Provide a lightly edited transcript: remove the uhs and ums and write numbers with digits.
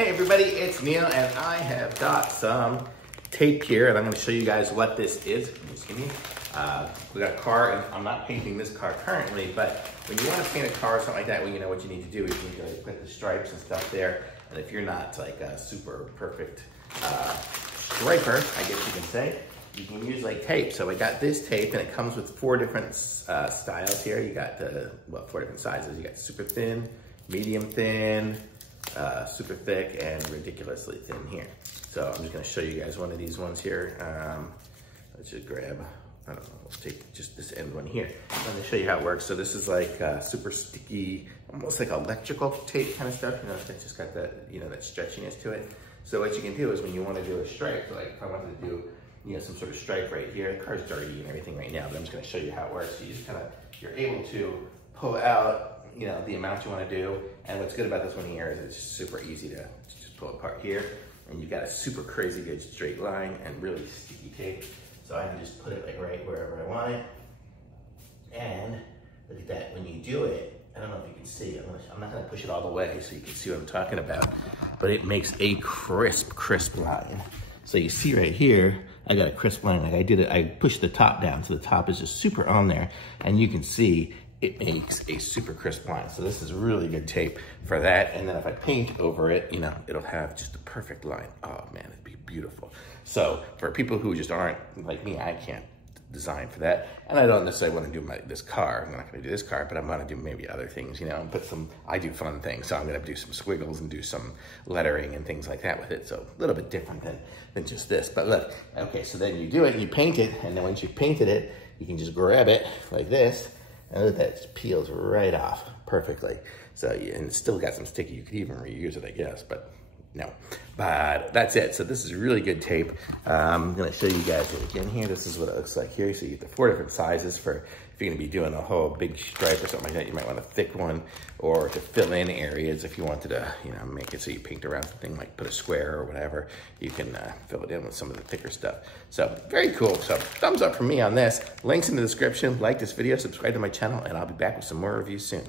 Hey everybody, it's Neil and I have got some tape here and I'm going to show you guys what this is. We got a car and I'm not painting this car currently, but when you want to paint a car or something like that, well, you know what you need to do is you need to like put the stripes and stuff there. And if you're not like a super perfect striper, I guess you can say, you can use like tape. So I got this tape and it comes with 4 different styles here. You got the, well, 4 different sizes. You got super thin, medium thin, super thick, and ridiculously thin here. So I'm just gonna show you guys one of these ones here. Let's just grab, I don't know, let's take just this end one here. I'm gonna show you how it works. So this is like super sticky, almost like electrical tape kind of stuff. You know, it's just got that, you know, that stretchiness to it. So what you can do is when you wanna do a stripe, like if I wanted to do, you know, some sort of stripe right here, the car's dirty and everything right now, but I'm just gonna show you how it works. So you just you're able to pull out, you know, the amount you want to do. And what's good about this one here is it's super easy to just pull apart here. And you've got a super crazy good straight line and really sticky tape. So I can just put it like right wherever I want it. And look at that, when you do it, I don't know if you can see, I'm not gonna push it all the way so you can see what I'm talking about, but it makes a crisp line. So you see right here, I got a crisp line, like I pushed the top down, so the top is just super on there, and you can see it makes a super crisp line. So this is really good tape for that. And then if I paint over it, you know, it'll have just a perfect line. Oh man, it'd be beautiful. So for people who just aren't like me, I can't design for that. And I don't necessarily want to do this car. I'm not gonna do this car, but I'm gonna do maybe other things, you know, and I do fun things. So I'm gonna do some squiggles and do some lettering and things like that with it. So a little bit different than just this. But look, okay, so then you do it and you paint it. And then once you've painted it, you can just grab it like this. And look at that, it just peels right off perfectly. So, and it's still got some sticky, you could even reuse it, I guess, but no. But that's it, so this is really good tape. I'm gonna show you guys it again here. This is what it looks like here. So you get the 4 different sizes for, if you're gonna be doing a whole big stripe or something like that, you might want a thick one, or to fill in areas if you wanted to, you know, make it so you paint around something, like put a square or whatever, you can fill it in with some of the thicker stuff. So very cool, so thumbs up from me on this. Links in the description, like this video, subscribe to my channel, and I'll be back with some more reviews soon.